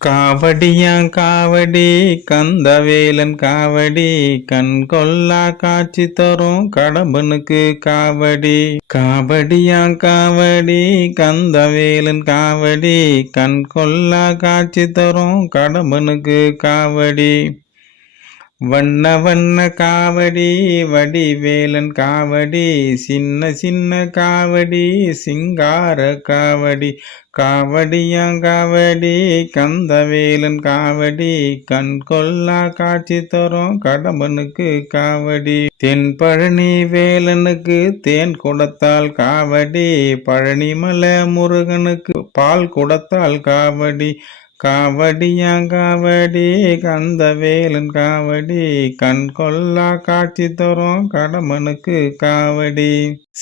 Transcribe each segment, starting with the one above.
காவடியாங் காவடி கந்தவேலன் காவடி கண் கொள்ளா காட்சி தரும் கடம்பனுக்கு காவடி. காவடியாங் காவடி கந்தவேலன் காவடி கண் கொள்ளா காட்சி தரும் கடம்பனுக்கு காவடி. வண்ண வண்ண காவடி வடிவேலன் காவடி சின்ன சின்ன காவடி சிங்கார காவடி. காவடியாங்காவடி கந்தவேலன் காவடி கண் கொள்ளா காட்சி தரும் கடம்பனுக்கு காவடி. தென்பழனி வேலனுக்கு தேன் கொடுத்தால் காவடி பழனிமலை முருகனுக்கு பால் கொடுத்தால் காவடி. காவடியாங்காவடி கந்தவேலன் காவடி கண் கொள்ளா காட்சி தரும் கடம்பனுக்கு காவடி.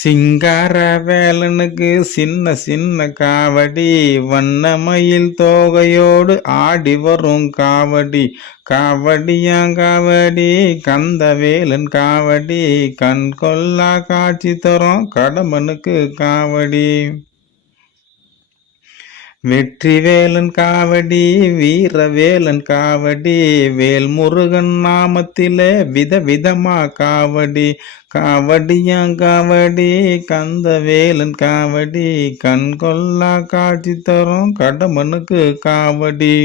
சிங்கார வேலனுக்கு சின்ன சின்ன காவடி வண்ணமயில் தோகையோடு ஆடி வரும் காவடி. காவடியாங்காவடி கந்தவேலன் காவடி கண் கொள்ளா காட்சி தரும் கடம்பனுக்கு காவடி. வெற்றிவேலன் காவடி வீரவேலன் காவடி வேல்முருகன் நாமத்திலே விதவிதமா காவடி. காவடியாங்காவடி கந்தவேலன் காவடி கண் கொள்ளா காட்சி தரும் கடம்பனுக்கு காவடி.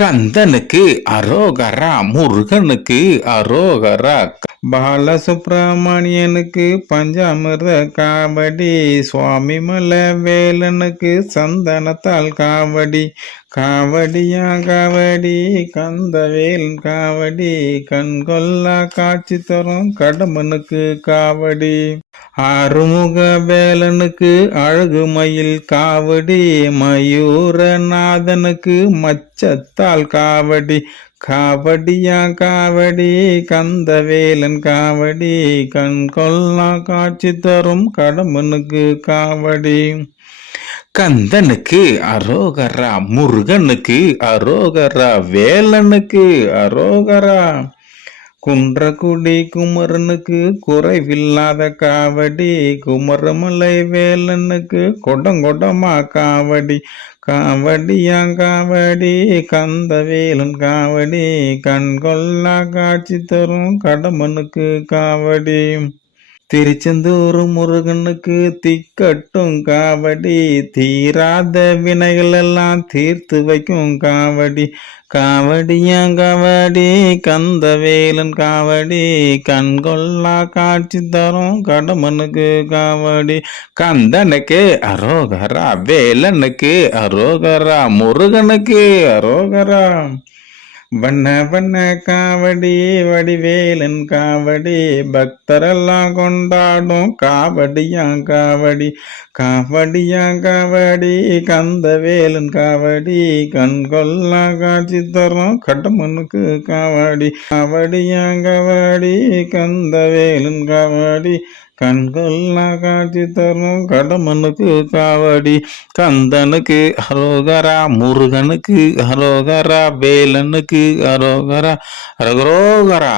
கந்தனுக்கு அரோகரா முருகனுக்கு அரோகரா. பாலசுப்பிரமணியனுக்கு பஞ்சாமிர்த காவடி சுவாமிமலை வேலனுக்கு சந்தனத்தால் காவடி. காவடியாங்காவடி கந்தவேலன் காவடி கண் கொள்ளா காட்சி தரும் கடம்பனுக்கு காவடி. ஆறுமுக வேலனுக்கு அழகுமயில் காவடி மயூரநாதனுக்கு மச்சத்தால் காவடி. காவடியாங்காவடி கந்தவேலன் காவடி கண் கொள்ளா காட்சி தரும் கடம்பனுக்கு காவடி. கந்தனுக்கு அரோகரா முருகனுக்கு அரோகரா வேலனுக்கு அரோகரா. குன்றக்குடி குமரனுக்கு குறைவில்லாத காவடி குமரமலை வேலனுக்கு கொடங்கொடமா காவடி. காவடியாங்காவடி கந்தவேலன் காவடி கண் கொள்ளா காட்சி தரும் கடம்பனுக்கு காவடி. திருச்செந்தூர் முருகனுக்கு திக்கட்டும் காவடி தீராத வினைகள் எல்லாம் தீர்த்து வைக்கும் காவடி. காவடியாங்காவடி கந்தவேலன் காவடி கண் கொள்ளா காட்சி தரும் கடம்பனுக்கு காவடி. கந்தனுக்கு அரோகரா வேலனுக்கு அரோகரா முருகனுக்கு அரோகரா. வண்ண வண்ண காவடி வடிவேலன் காவடி பக்தரெல்லாம் கொண்டாடும் காவடியாங்காவடி. காவடியாங்காவடி கந்தவேலன் காவடி கண் கொள்ளா காட்சி தரும் கடம்பனுக்கு காவடி. காவடியாங்காவடி கந்தவேலன் காவடி கண் கொள்ளா காட்சி தரும் கடம்பனுக்கு காவடி. கந்தனுக்கு அரோகரா முருகனுக்கு அரோகரா வேலனுக்கு அரோகரா அரகரோகரா.